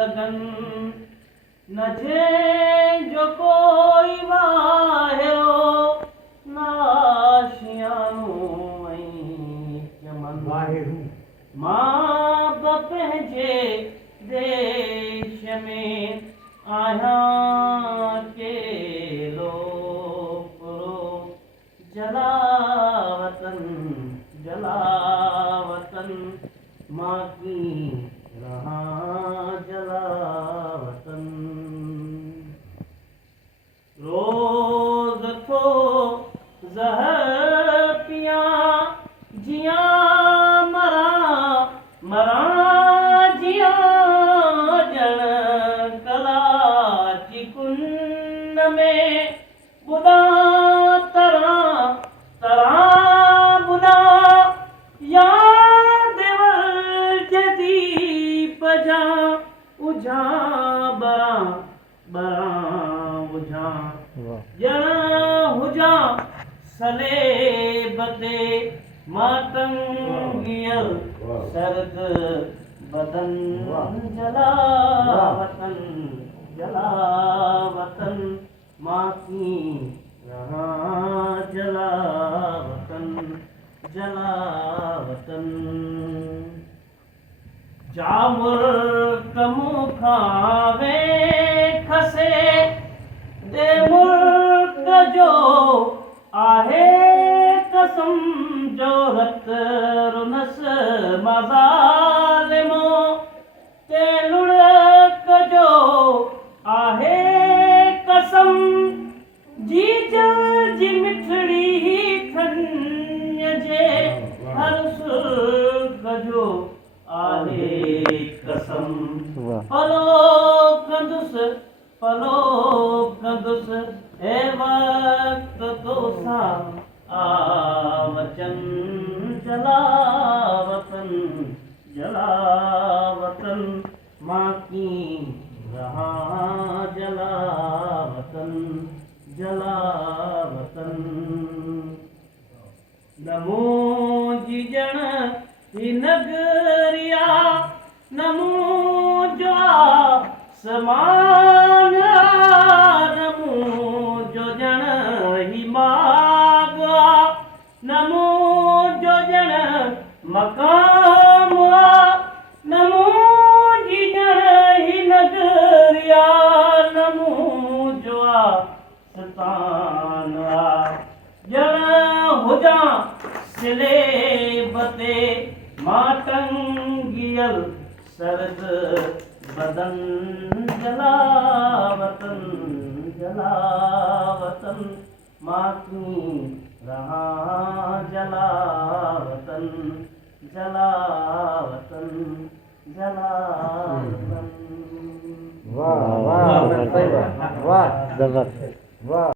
गगन न जंहिंजो कोई वाहिरो नाशियानो ऐं चमन मां बि पंहिंजे देश में आहियां केलो जलावतन जलावतन मां की रहा जलावतन रोज थो ज़हर पिया जिया मरा जिया जण कलाची कुंड में बुदा उझा बरा बरा उझा ॼण हुजा सलेब ते मातंगियल सर्द बदन जलावतन जलावतन मां की रहा जलावतन जलावतन जा मुल्क मुखावे खसे दे मुल्क जो आहे कसम जो रुनस मज़ालिमो ते लुढ़क जो आहे कसम जी जल जी मिठड़ी थन्य जे हर सुर्ख जो आहे कसम पलो कंदुस ए वक्त तो सा आवचन जलावतन जलावतन मां की रहा जलावतन जलावतन नमो जी जण ही नगरिया नमो जो समान नमो जो जण ही मागा नमो जो जण मकाम नमो जी जण ही नगरिया नमो जो सतान जण हुजा सिलेब ते मातंगियल सर्द बदन जलावतन जलावतन मां की रहा जलावतन जलावतन जलावतन वाह वाह वाह वाह